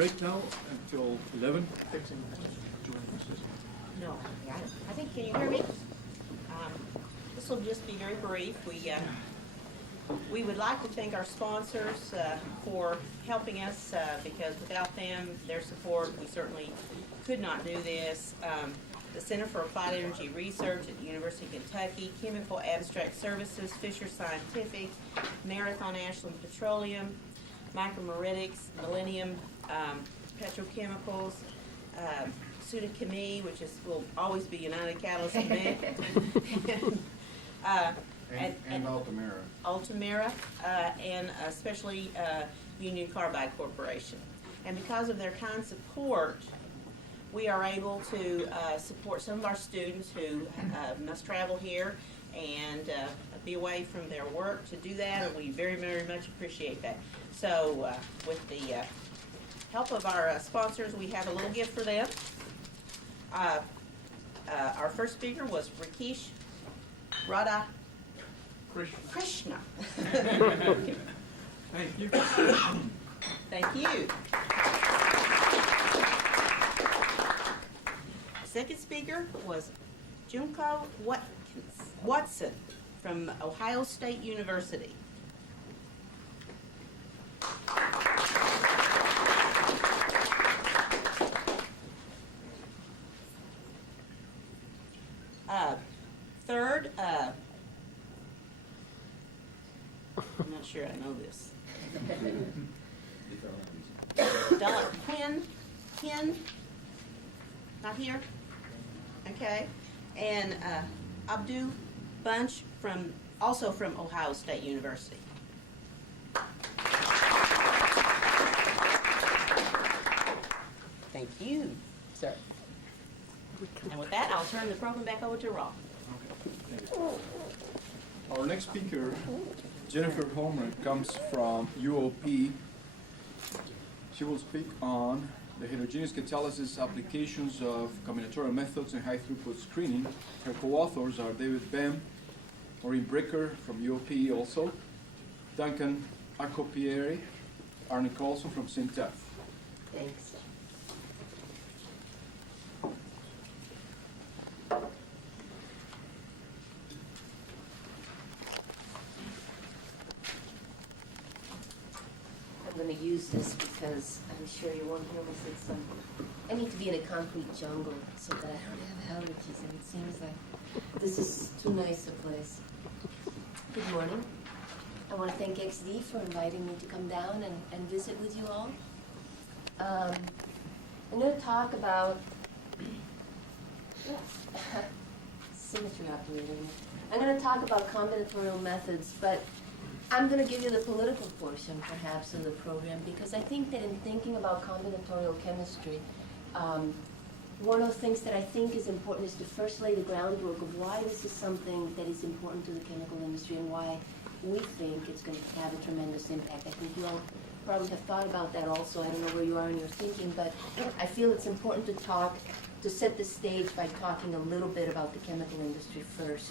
break now until 11. No, I think, can you hear me? This will just be very brief. We would like to thank our sponsors for helping us because without them, their support, we certainly could not do this. The Center for Applied Energy Research at the University of Kentucky, Chemical Abstract Services, Fisher Scientific, Marathon Ashland Petroleum, Micromeritics, Millennium Petrochemicals, Suda Chemie, which will always be United Catalyst Cement, and Altamira. Altamira, and especially Union Carbide Corporation. And because of their kind support, we are able to support some of our students who must travel here and be away from their work to do that, and we very, very much appreciate that. So with the help of our sponsors, we have a little gift for them. Our first speaker was Rakesh Radha Krishna. Thank you. Thank you. Second speaker was Junko Watson from Ohio State University. Third, I'm not sure I know this. Quinn, not here? Okay. And Abdu Bunch also from Ohio State University. Thank you, sir. And with that, I'll turn the program back over to Rob. Our next speaker, Jennifer Holgrem, comes from UOP. She will speak on the heterogeneous catalysis applications of combinatorial methods and high throughput screening. Her co-authors are David Bem, Maureen Bricker from UOP also, Duncan Acopieri, Arne Carlson from Syntef. Thanks. I'm going to use this because I'm sure you won't hear me say I need to be in a concrete jungle so that I don't have allergies, and it seems like this is too nice a place. Good morning. I want to thank XD for inviting me to come down and visit with you all. I'm going to talk about symmetry operating. I'm going to talk about combinatorial methods, but I'm going to give you the political portion, perhaps, of the program, because I think that in thinking about combinatorial chemistry, one of the things that I think is important is to first lay the groundwork of why this is something that is important to the chemical industry and why we think it's going to have a tremendous impact. I think you all probably have thought about that also. I don't know where you are in your thinking, but I feel it's important to set the stage by talking a little bit about the chemical industry first.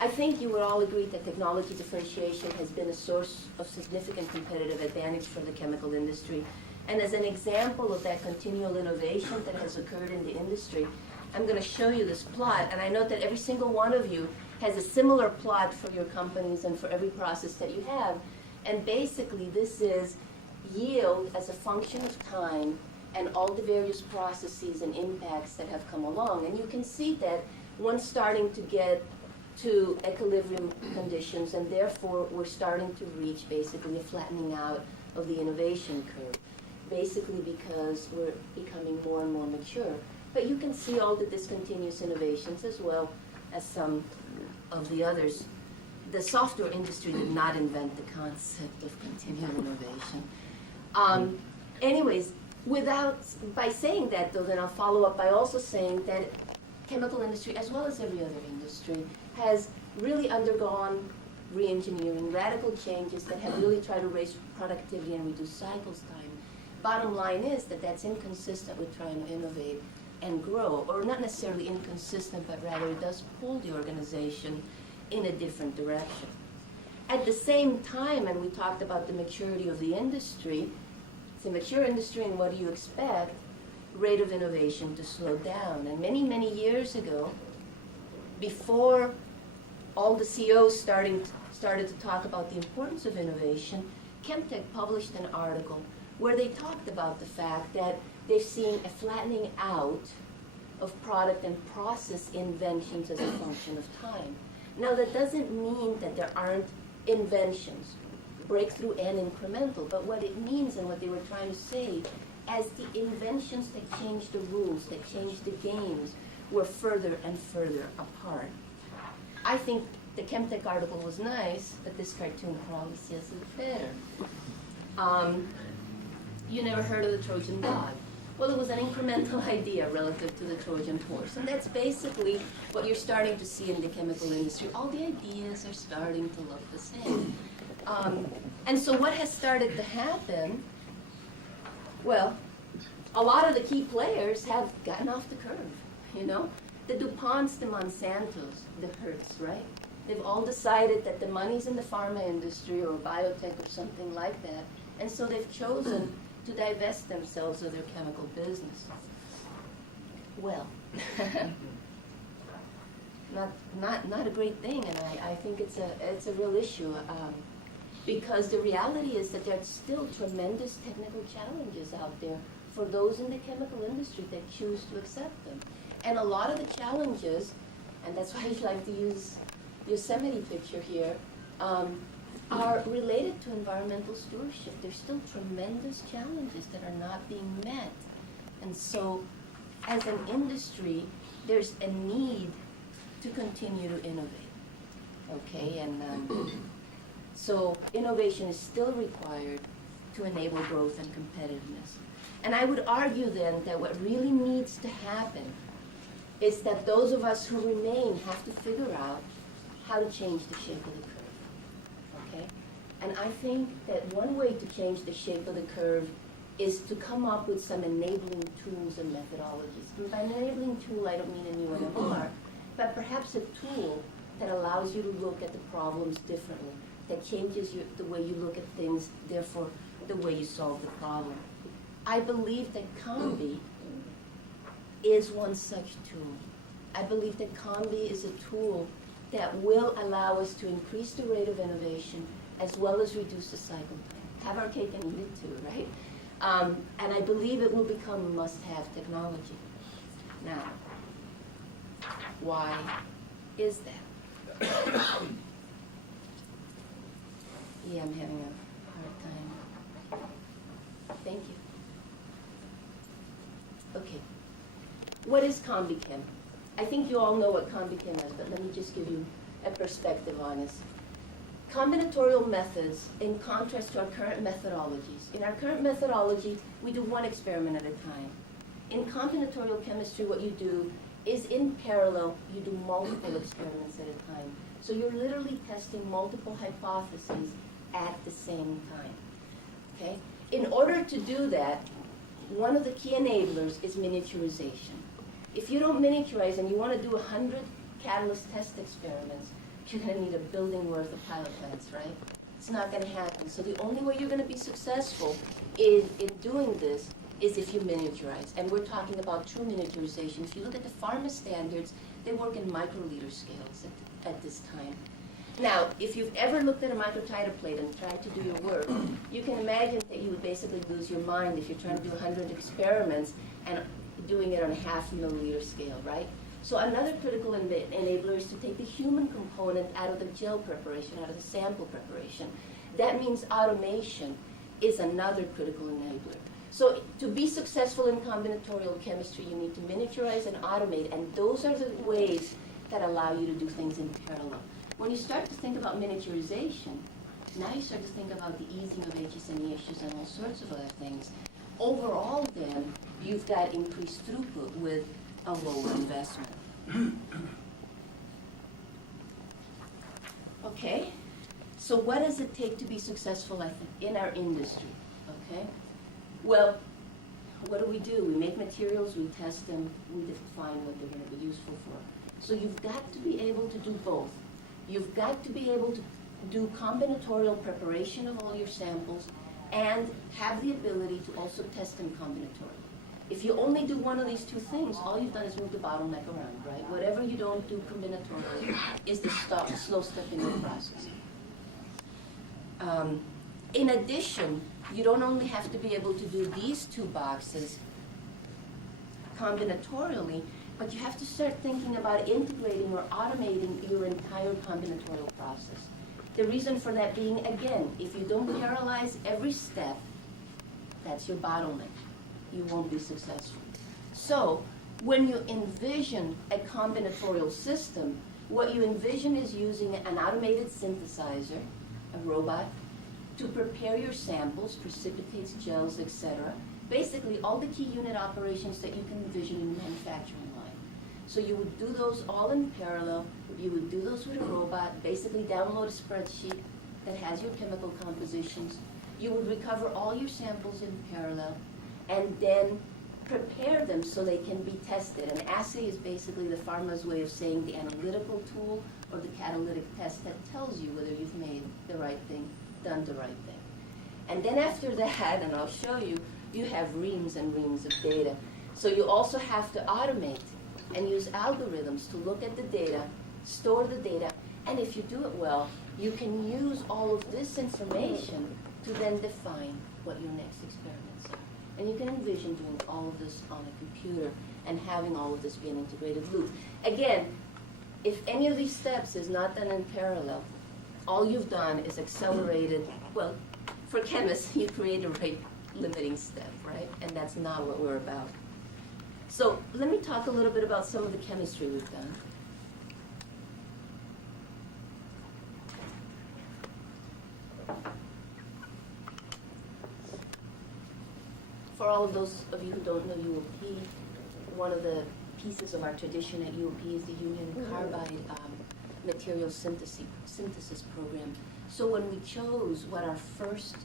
I think you would all agree that technology differentiation has been a source of significant competitive advantage for the chemical industry. And as an example of that continual innovation that has occurred in the industry, I'm going to show you this plot. And I know that every single one of you has a similar plot for your companies and for every process that you have. And basically, this is yield as a function of time and all the various processes and impacts that have come along. And you can see that one's starting to get to equilibrium conditions, and therefore we're starting to reach basically a flattening out of the innovation curve, basically because we're becoming more and more mature. But you can see all the discontinuous innovations as well as some of the others. The software industry did not invent the concept of continual innovation. Anyways, by saying that though, then I'll follow up by also saying that chemical industry, as well as every other industry, has really undergone re-engineering, radical changes that have really tried to raise productivity and reduce cycles time. Bottom line is that that's inconsistent with trying to innovate and grow, or not necessarily inconsistent, but rather it does pull the organization in a different direction. At the same time, and we talked about the maturity of the industry, it's a mature industry, and what do you expect? Rate of innovation to slow down. And many, many years ago, before all the CEOs started to talk about the importance of innovation, Chemtech published an article where they talked about the fact that they've seen a flattening out of product and process inventions as a function of time. Now, that doesn't mean that there aren't inventions, breakthrough and incremental, but what it means and what they were trying to say, as the inventions that changed the rules, that changed the games, were further and further apart. I think the Chemtech article was nice, but this cartoon probably says it better. You never heard of the Trojan dog. Well, it was an incremental idea relative to the Trojan horse. And that's basically what you're starting to see in the chemical industry. All the ideas are starting to look the same. And so what has started to happen, well, a lot of the key players have gotten off the curve, you know? The DuPonts, the Monsantos, the Hertz, right? They've all decided that the money's in the pharma industry or biotech or something like that. And so they've chosen to divest themselves of their chemical business. Well, not a great thing, and I think it's a real issue, because the reality is that there's still tremendous technical challenges out there for those in the chemical industry that choose to accept them. And a lot of the challenges, and that's why I like to use the Yosemite picture here, are related to environmental stewardship. There's still tremendous challenges that are not being met. And so, as an industry, there's a need to continue to innovate. Okay, and so innovation is still required to enable growth and competitiveness. And I would argue then that what really needs to happen is that those of us who remain have to figure out how to change the shape of the curve, okay? And I think that one way to change the shape of the curve is to come up with some enabling tools and methodologies. And by an enabling tool, I don't mean a new NMR, but perhaps a tool that allows you to look at the problems differently, that changes the way you look at things, therefore the way you solve the problem. I believe that Combi is one such tool. I believe that Combi is a tool that will allow us to increase the rate of innovation as well as reduce the cycle time. Have our cake and eat it too, right? And I believe it will become a must-have technology. Now, why is that? Yeah, I'm having a hard time. Thank you. Okay. What is CombiChem? I think you all know what CombiChem is, but let me just give you a perspective on this. Combinatorial methods, in contrast to our current methodologies. In our current methodology, we do one experiment at a time. In combinatorial chemistry, what you do is in parallel, you do multiple experiments at a time. So you're literally testing multiple hypotheses at the same time, okay? In order to do that, one of the key enablers is miniaturization. If you don't miniaturize and you want to do 100 catalyst test experiments, you're going to need a building worth of pilot plants, right? It's not going to happen. So the only way you're going to be successful in doing this is if you miniaturize. And we're talking about true miniaturization. If you look at the pharma standards, they work in microliter scales at this time. Now, if you've ever looked at a microtiter plate and tried to do your work, you can imagine that you would basically lose your mind if you're trying to do 100 experiments and doing it on a 0.5 milliliter scale, right? So another critical enabler is to take the human component out of the gel preparation, out of the sample preparation. That means automation is another critical enabler. So to be successful in combinatorial chemistry, you need to miniaturize and automate, and those are the ways that allow you to do things in parallel. When you start to think about miniaturization, now you start to think about the easing of HSNE issues and all sorts of other things. Overall, then, you've got increased throughput with a lower investment. Okay, so what does it take to be successful, I think, in our industry? Okay, well, what do? We make materials, we test them, we define what they're going to be useful for. So you've got to be able to do both. You've got to be able to do combinatorial preparation of all your samples, and have the ability to also test them combinatorially. If you only do one of these two things, all you've done is move the bottleneck around, right? Whatever you don't do combinatorially is the slow step in your process. In addition, you don't only have to be able to do these two boxes combinatorially, but you have to start thinking about integrating or automating your entire combinatorial process. The reason for that being, again, if you don't parallelize every step, that's your bottleneck. You won't be successful. So, when you envision a combinatorial system, what you envision is using an automated synthesizer, a robot, to prepare your samples, precipitates, gels, etc. Basically, all the key unit operations that you can envision in a manufacturing line. So you would do those all in parallel. You would do those with a robot, basically download a spreadsheet that has your chemical compositions. You would recover all your samples in parallel, and then prepare them so they can be tested. An assay is basically the pharma's way of saying the analytical tool or the catalytic test that tells you whether you've made the right thing, done the right thing. And then after that, and I'll show you, you have reams and reams of data. So you also have to automate and use algorithms to look at the data, store the data, and if you do it well, you can use all of this information to then define what your next experiments are. And you can envision doing all of this on a computer and having all of this be an integrated loop. Again, if any of these steps is not done in parallel, all you've done is accelerated, well, for chemists, you create a rate limiting step, right? And that's not what we're about. So let me talk a little bit about some of the chemistry we've done. For all of those of you who don't know UOP, one of the pieces of our tradition at UOP is the union carbide material synthesis program. So when we chose what our first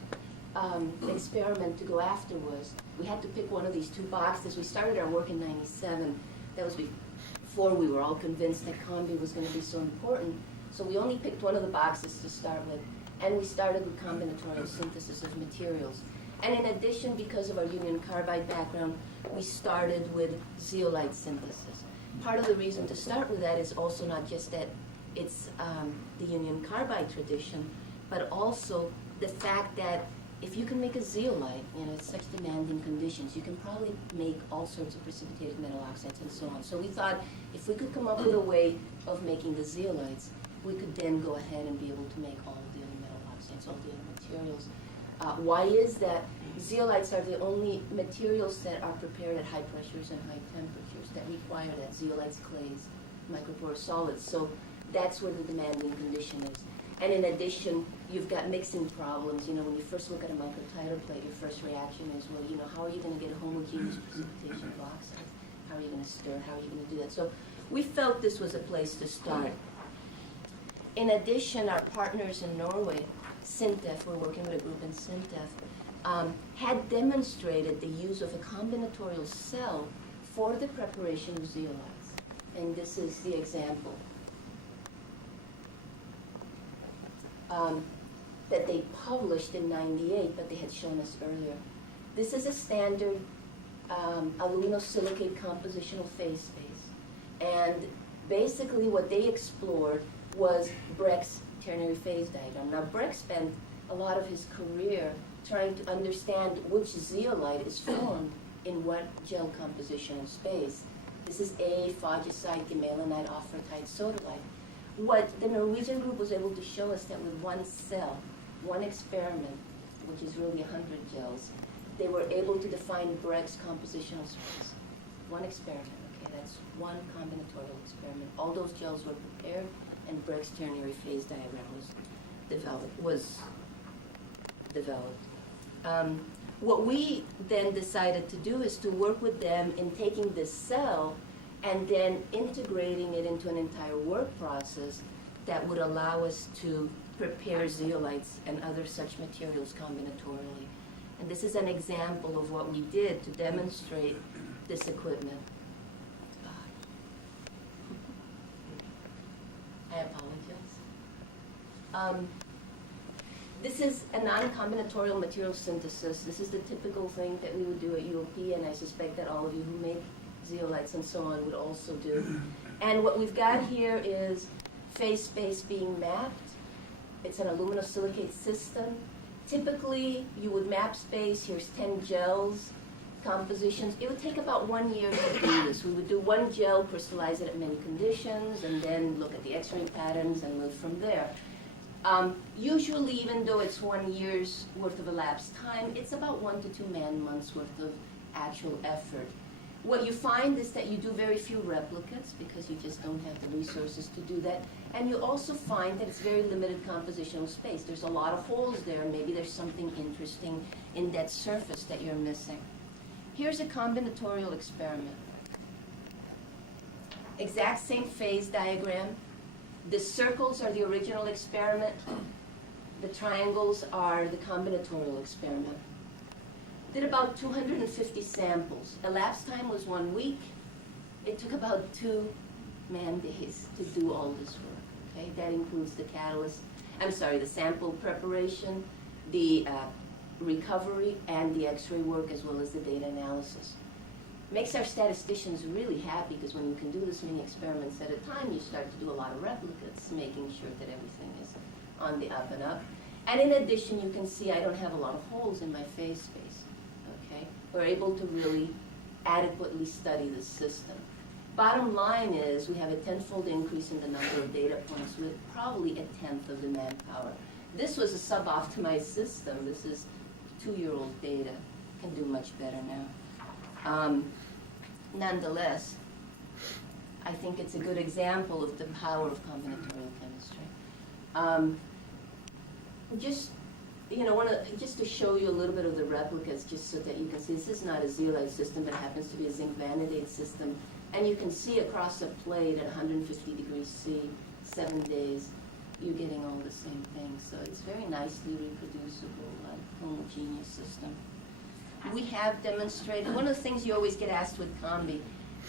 experiment to go after was, we had to pick one of these two boxes. We started our work in '97. That was before we were all convinced that Combi was going to be so important. So we only picked one of the boxes to start with, and we started with combinatorial synthesis of materials. And in addition, because of our union carbide background, we started with zeolite synthesis. Part of the reason to start with that is also not just that it's the union carbide tradition, but also the fact that if you can make a zeolite, it's such demanding conditions, you can probably make all sorts of precipitated metal oxides and so on. So we thought if we could come up with a way of making the zeolites, we could then go ahead and be able to make all of the other metal oxides, all the other materials. Why is that? Zeolites are the only materials that are prepared at high pressures and high temperatures that require that: zeolites, clays, microporous solids. So that's where the demanding condition is. And in addition, you've got mixing problems. When you first look at a microtiter plate, your first reaction is, well, how are you going to get a homogeneous precipitation of oxides? How are you going to stir? How are you going to do that? So we felt this was a place to start. In addition, our partners in Norway, Sintef, we're working with a group in Sintef, had demonstrated the use of a combinatorial cell for the preparation of zeolites. And this is the example that they published in '98, but they had shown us earlier. This is a standard aluminosilicate compositional phase space. And basically what they explored was Brecht's ternary phase diagram. Now, Brecht spent a lot of his career trying to understand which zeolite is formed in what gel compositional space. This is A, phagicite, gamelanite, ophrotite, sodalite. What the Norwegian group was able to show us that with one cell, one experiment, which is really 100 gels, they were able to define Brecht's compositional space. One experiment, okay, that's one combinatorial experiment. All those gels were prepared, and Brecht's ternary phase diagram was developed. What we then decided to do is to work with them in taking this cell and then integrating it into an entire work process that would allow us to prepare zeolites and other such materials combinatorially. And this is an example of what we did to demonstrate this equipment. I apologize. This is a non-combinatorial material synthesis. This is the typical thing that we would do at UOP, and I suspect that all of you who make zeolites and so on would also do. And what we've got here is phase space being mapped. It's an aluminosilicate system. Typically, you would map space. Here's 10 gels, compositions. It would take about 1 year to do this. We would do one gel, crystallize it at many conditions, and then look at the X-ray patterns and move from there. Usually, even though it's 1 year's worth of elapsed time, it's about 1 to 2 man-months worth of actual effort. What you find is that you do very few replicates because you just don't have the resources to do that. And you also find that it's very limited compositional space. There's a lot of holes there, and maybe there's something interesting in that surface that you're missing. Here's a combinatorial experiment. Exact same phase diagram. The circles are the original experiment. The triangles are the combinatorial experiment. Did about 250 samples. Elapsed time was 1 week. It took about 2 man-days to do all this work. Okay, that includes the the sample preparation, the recovery, and the X-ray work, as well as the data analysis. Makes our statisticians really happy, because when you can do this many experiments at a time, you start to do a lot of replicates, making sure that everything is on the up and up. And in addition, you can see I don't have a lot of holes in my phase space. Okay, we're able to really adequately study the system. Bottom line is we have a 10-fold increase in the number of data points with probably 1/10 of the manpower. This was a sub-optimized system. This is 2-year-old data. Can do much better now. Nonetheless, I think it's a good example of the power of combinatorial chemistry. Just to show you a little bit of the replicas, just so that you can see, this is not a zeolite system, but it happens to be a zinc vanadate system. And you can see across a plate at 150 degrees C, 7 days, you're getting all the same things. So it's very nicely reproducible, homogeneous system. We have demonstrated, one of the things you always get asked with Combi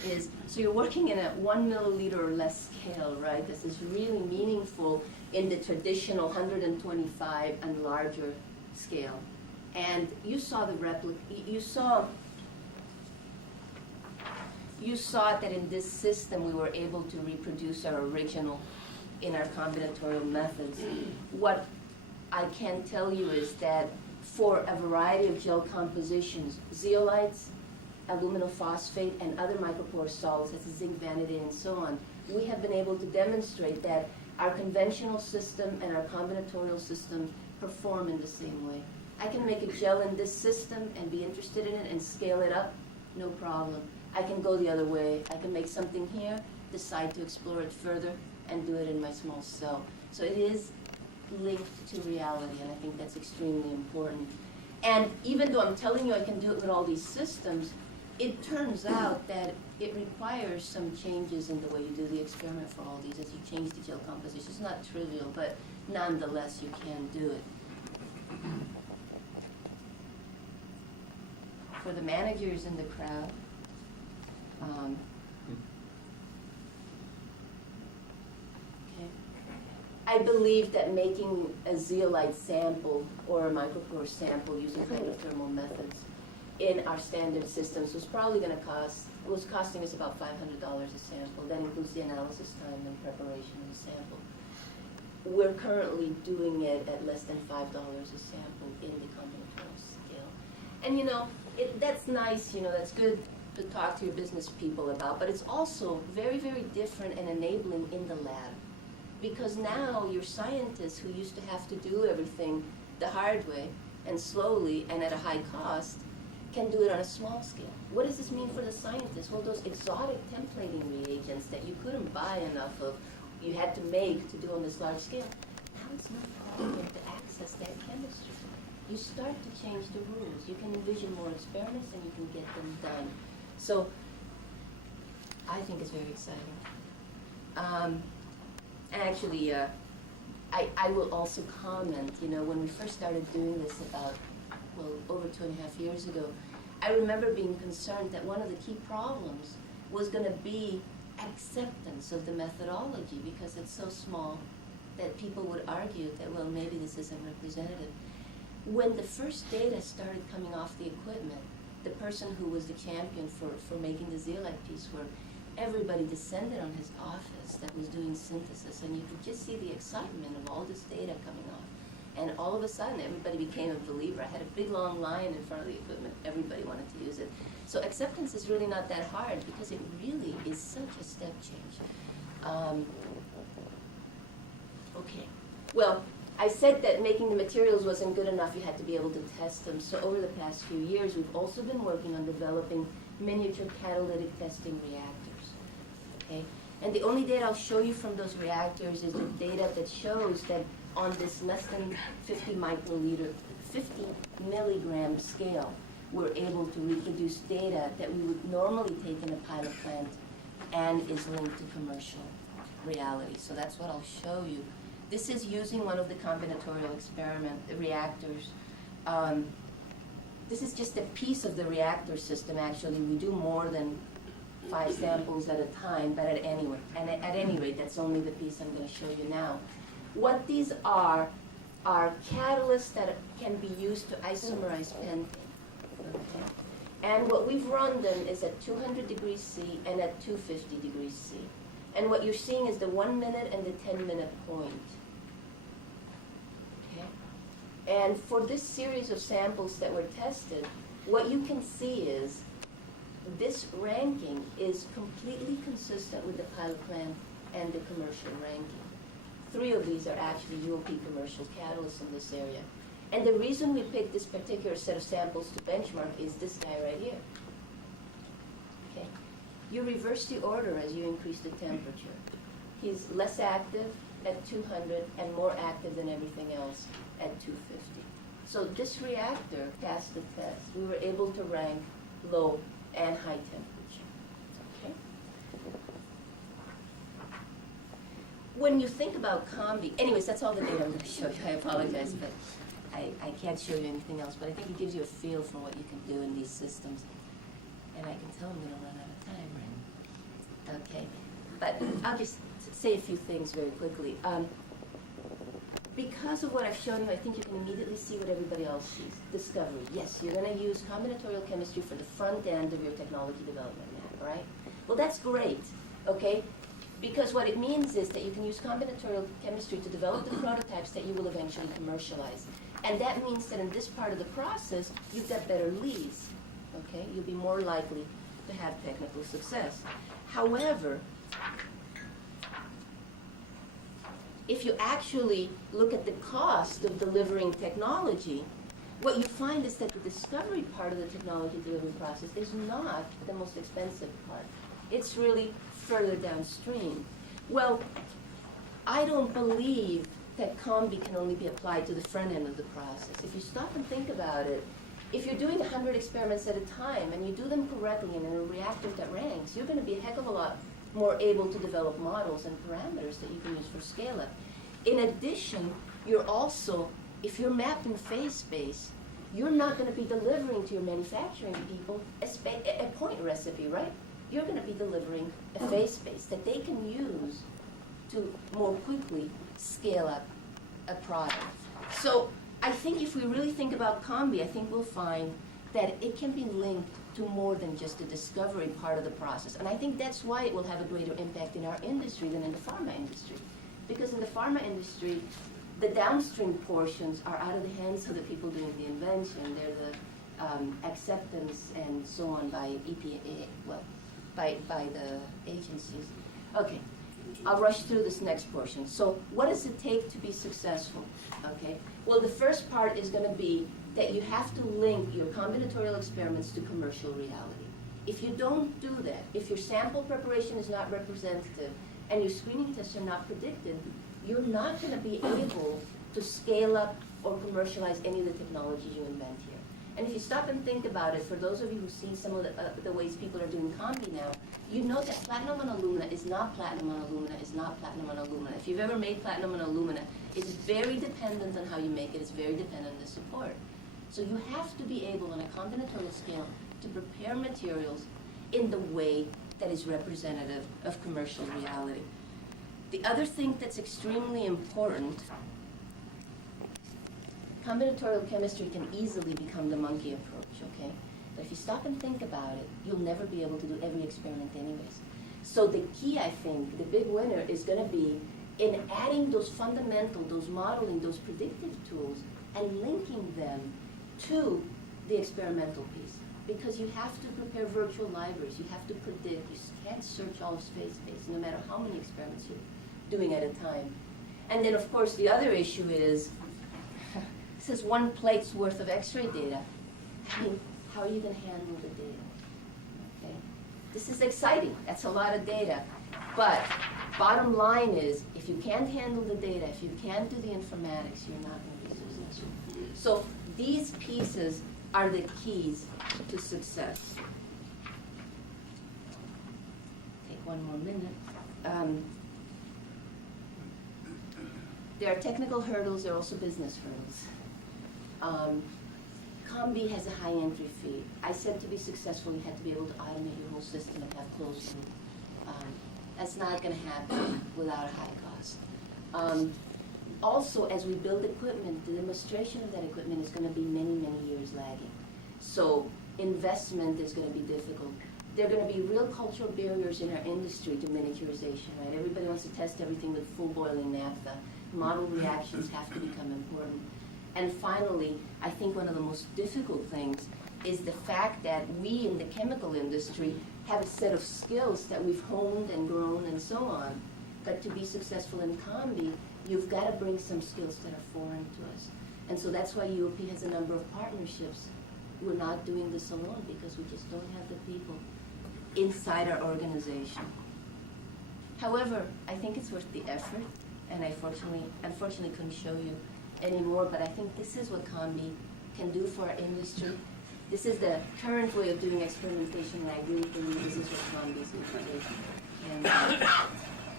is, so you're working in a 1 milliliter or less scale, right? This is really meaningful in the traditional 125 and larger scale. And you saw the replica, you saw that in this system we were able to reproduce our original in our combinatorial methods. What I can tell you is that for a variety of gel compositions, zeolites, aluminophosphate, and other micropore salts, such as zinc vanadate and so on, we have been able to demonstrate that our conventional system and our combinatorial system perform in the same way. I can make a gel in this system and be interested in it and scale it up, no problem. I can go the other way. I can make something here, decide to explore it further, and do it in my small cell. So it is linked to reality, and I think that's extremely important. And even though I'm telling you I can do it with all these systems, it turns out that it requires some changes in the way you do the experiment for all these as you change the gel composition. It's not trivial, but nonetheless you can do it. For the managers in the crowd, I believe that making a zeolite sample or a micropore sample using hydrothermal methods in our standard systems was probably going to was costing us about $500 a sample. That includes the analysis time and preparation of the sample. We're currently doing it at less than $5 a sample in the combinatorial scale. And that's nice, that's good to talk to your business people about, but it's also very, very different and enabling in the lab. Because now your scientists who used to have to do everything the hard way and slowly and at a high cost can do it on a small scale. What does this mean for the scientists? Well, those exotic templating reagents that you couldn't buy enough of, you had to make to do on this large scale, now it's not possible to access that chemistry. You start to change the rules. You can envision more experiments and you can get them done. So I think it's very exciting. Actually, I will also comment, when we first started doing this about, over 2.5 years ago, I remember being concerned that one of the key problems was going to be acceptance of the methodology because it's so small that people would argue that, well, maybe this isn't representative. When the first data started coming off the equipment, the person who was the champion for making the zeolite piece work, everybody descended on his office that was doing synthesis, and you could just see the excitement of all this data coming off. And all of a sudden, everybody became a believer. I had a big, long line in front of the equipment. Everybody wanted to use it. So acceptance is really not that hard because it really is such a step change. Okay. Well, I said that making the materials wasn't good enough. You had to be able to test them. So over the past few years, we've also been working on developing miniature catalytic testing reactors. Okay? And the only data I'll show you from those reactors is the data that shows that on this less than 50 milligram scale, we're able to reproduce data that we would normally take in a pilot plant and is linked to commercial reality. So that's what I'll show you. This is using one of the combinatorial experiment reactors. This is just a piece of the reactor system, actually. We do more than 5 samples at a time, but at any rate, that's only the piece I'm going to show you now. What these are catalysts that can be used to isomerize pen. Okay. And what we've run them is at 200 degrees C and at 250 degrees C. And what you're seeing is the 1 minute and the 10-minute point. Okay. And for this series of samples that were tested, what you can see is this ranking is completely consistent with the pilot plant and the commercial ranking. 3 of these are actually UOP commercial catalysts in this area. And the reason we picked this particular set of samples to benchmark is this guy right here. Okay. You reverse the order as you increase the temperature. He's less active at 200 and more active than everything else at 250. So this reactor passed the test. We were able to rank low and high temperature. Okay. When you think about combi, anyways, that's all the data I'm going to show you. I apologize, but I can't show you anything else. But I think it gives you a feel for what you can do in these systems. And I can tell I'm going to run out of time, right? Okay. But I'll just say a few things very quickly. Because of what I've shown you, I think you can immediately see what everybody else sees. Discovery. Yes, you're going to use combinatorial chemistry for the front end of your technology development map, right? Well, that's great, okay? Because what it means is that you can use combinatorial chemistry to develop the prototypes that you will eventually commercialize. And that means that in this part of the process, you've got better leads, okay? You'll be more likely to have technical success. However, if you actually look at the cost of delivering technology, what you find is that the discovery part of the technology delivery process is not the most expensive part. It's really further downstream. Well, I don't believe that combi can only be applied to the front end of the process. If you stop and think about it, if you're doing 100 experiments at a time and you do them correctly and in a reactor that ranks, you're going to be a heck of a lot more able to develop models and parameters that you can use for scale-up. In addition, you're also, if you're mapped in phase space, you're not going to be delivering to your manufacturing people a point recipe, right? You're going to be delivering a phase space that they can use to more quickly scale up a product. So I think if we really think about combi, I think we'll find that it can be linked to more than just the discovery part of the process. And I think that's why it will have a greater impact in our industry than in the pharma industry. Because in the pharma industry, the downstream portions are out of the hands of the people doing the invention. They're the acceptance and so on by EPA, well, by the agencies. Okay, I'll rush through this next portion. So what does it take to be successful? Okay, well, the first part is going to be that you have to link your combinatorial experiments to commercial reality. If you don't do that, if your sample preparation is not representative and your screening tests are not predicted, you're not going to be able to scale up or commercialize any of the technologies you invent here. And if you stop and think about it, for those of you who see some of the ways people are doing combi now, you know that platinum on alumina is not platinum on alumina, is not platinum on alumina. If you've ever made platinum on alumina, it's very dependent on how you make it. It's very dependent on the support. So you have to be able on a combinatorial scale to prepare materials in the way that is representative of commercial reality. The other thing that's extremely important, combinatorial chemistry can easily become the monkey approach, okay? But if you stop and think about it, you'll never be able to do every experiment anyways. So the key, I think, the big winner is going to be in adding those fundamental, those modeling, those predictive tools, and linking them to the experimental piece. Because you have to prepare virtual libraries, you have to predict, you can't search all of space, no matter how many experiments you're doing at a time. And then, of course, the other issue is, this is one plate's worth of X-ray data. I mean, how are you going to handle the data? Okay? This is exciting. That's a lot of data. But bottom line is, if you can't handle the data, if you can't do the informatics, you're not going to be successful. So these pieces are the keys to success. Take one more minute. There are technical hurdles, there are also business hurdles. Combi has a high entry fee. I said to be successful, you had to be able to automate your whole system and have closed loop. That's not going to happen without a high cost. Also, as we build equipment, the demonstration of that equipment is going to be many, many years lagging. So investment is going to be difficult. There are going to be real cultural barriers in our industry to miniaturization, right? Everybody wants to test everything with full boiling naphtha. Model reactions have to become important. And finally, I think one of the most difficult things is the fact that we in the chemical industry have a set of skills that we've honed and grown and so on. But to be successful in Combi, you've got to bring some skills that are foreign to us. And so that's why UOP has a number of partnerships. We're not doing this alone because we just don't have the people inside our organization. However, I think it's worth the effort, and I unfortunately couldn't show you any more, but I think this is what Combi can do for our industry. This is the current way of doing experimentation, and I really believe this is what Combi is going to do. And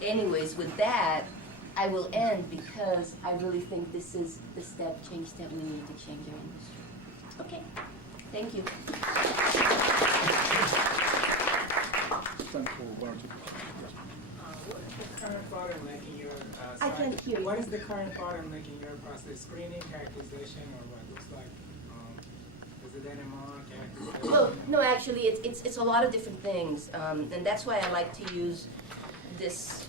anyways, with that, I will end because I really think this is the step change that we need to change our industry. Okay, thank you. Time for one or two questions. What is the current bottleneck in your I can't hear you. What is the current bottleneck in your process? Screening, characterization, or what looks like? Is it NMR, characterization? Well, no, actually, it's a lot of different things, and that's why I like to use this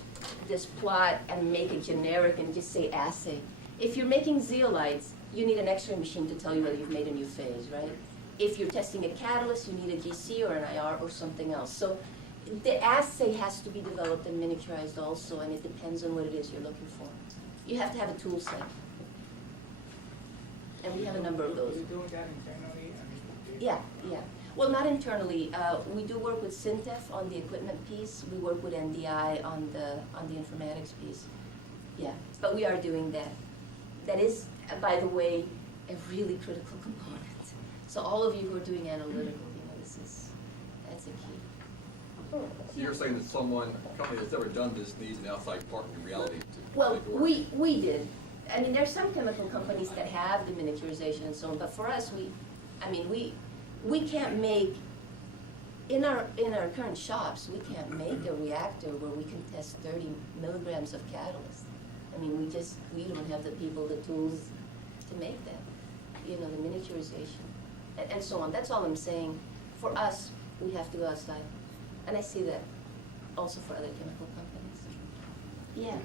plot and make it generic and just say assay. If you're making zeolites, you need an X-ray machine to tell you whether you've made a new phase, right? If you're testing a catalyst, you need a GC or an IR or something else. So the assay has to be developed and miniaturized also, and it depends on what it is you're looking for. You have to have a tool set. And we have a number of those. You're doing that internally? Yeah. Well, not internally. We do work with Syntef on the equipment piece. We work with NDI on the informatics piece. Yeah, but we are doing that. That is, by the way, a really critical component. So all of you who are doing analytical, that's a key. So you're saying that a company that's ever done this needs an outside partner in reality to Well, make it work? we did. I mean, there's some chemical companies that have the miniaturization and so on, but for us, we can't make, in our current shops, we can't make a reactor where we can test 30 milligrams of catalyst. I mean, we don't have the people, the tools to make that, the miniaturization, and so on. That's all I'm saying. For us, we have to go outside. And I see that also for other chemical companies. Yeah.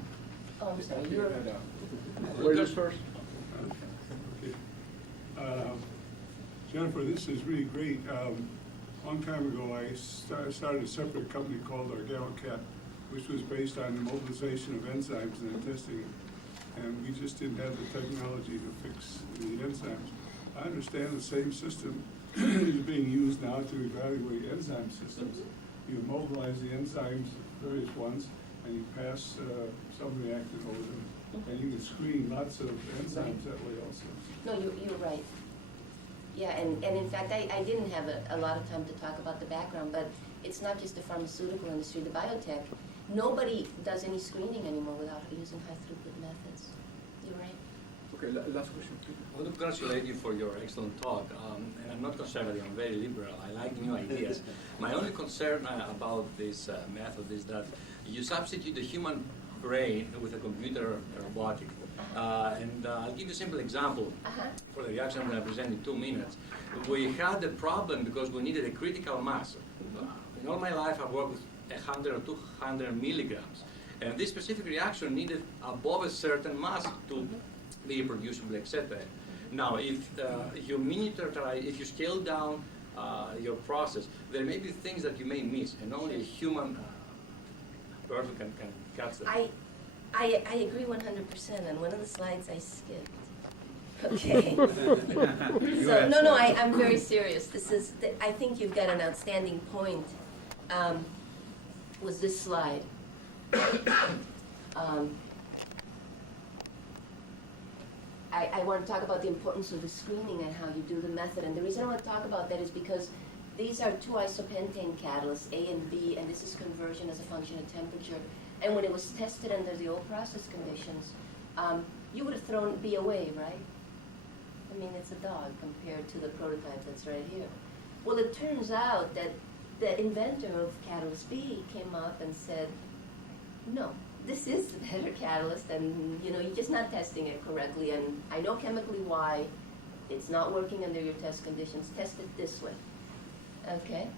Oh, I'm sorry. You're... Ladies first. Okay. Jennifer, this is really great. A long time ago, I started a separate company called Organocat, which was based on the mobilization of enzymes and then testing them. And we just didn't have the technology to fix the enzymes. I understand the same system is being used now to evaluate enzyme systems. You mobilize the enzymes, various ones, and you pass some reactant over them. And you can screen lots of enzymes that way also. No, you're right. Yeah, and in fact, I didn't have a lot of time to talk about the background, but it's not just the pharmaceutical industry, the biotech. Nobody does any screening anymore without using high throughput methods. You're right. Okay, last question, please. I want to congratulate you for your excellent talk. And I'm not conservative, I'm very liberal. I like new ideas. My only concern about this method is that you substitute the human brain with a computer robotic. And I'll give you a simple example for the reaction I'm going to present in 2 minutes. We had a problem because we needed a critical mass. In all my life, I've worked with 100 or 200 milligrams. And this specific reaction needed above a certain mass to be reproducible, etc. Now, if you miniaturize, if you scale down your process, there may be things that you may miss, and only a human person can catch them. I agree 100%. On one of the slides I skipped. Okay. So no, I'm very serious. This is, I think you've got an outstanding point. Was this slide? I want to talk about the importance of the screening and how you do the method. And the reason I want to talk about that is because these are 2 isopentane catalysts, A and B, and this is conversion as a function of temperature. And when it was tested under the old process conditions, you would have thrown B away, right? I mean, it's a dog compared to the prototype that's right here. Well, it turns out that the inventor of Catalyst B came up and said, no, this is the better catalyst, and you're just not testing it correctly, and I know chemically why it's not working under your test conditions. Test it this way. Okay?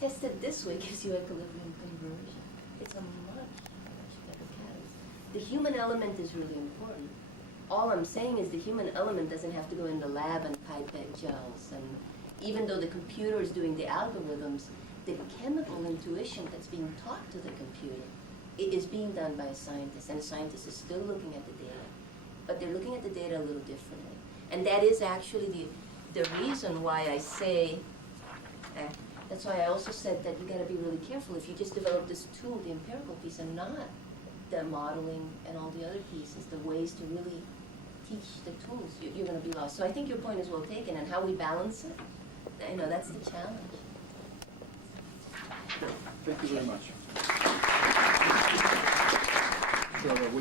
Test it this way gives you equilibrium conversion. It's a much, much better catalyst. The human element is really important. All I'm saying is the human element doesn't have to go in the lab and pipette gels, and even though the computer is doing the algorithms, the chemical intuition that's being taught to the computer, it is being done by a scientist, and a scientist is still looking at the data. But they're looking at the data a little differently. And that is actually the reason why I say, that's why I also said that you gotta be really careful if you just develop this tool, the empirical piece, and not the modeling and all the other pieces, the ways to really teach the tools, you're gonna be lost. So I think your point is well taken, and how we balance it, that's the challenge. Thank you very much. So we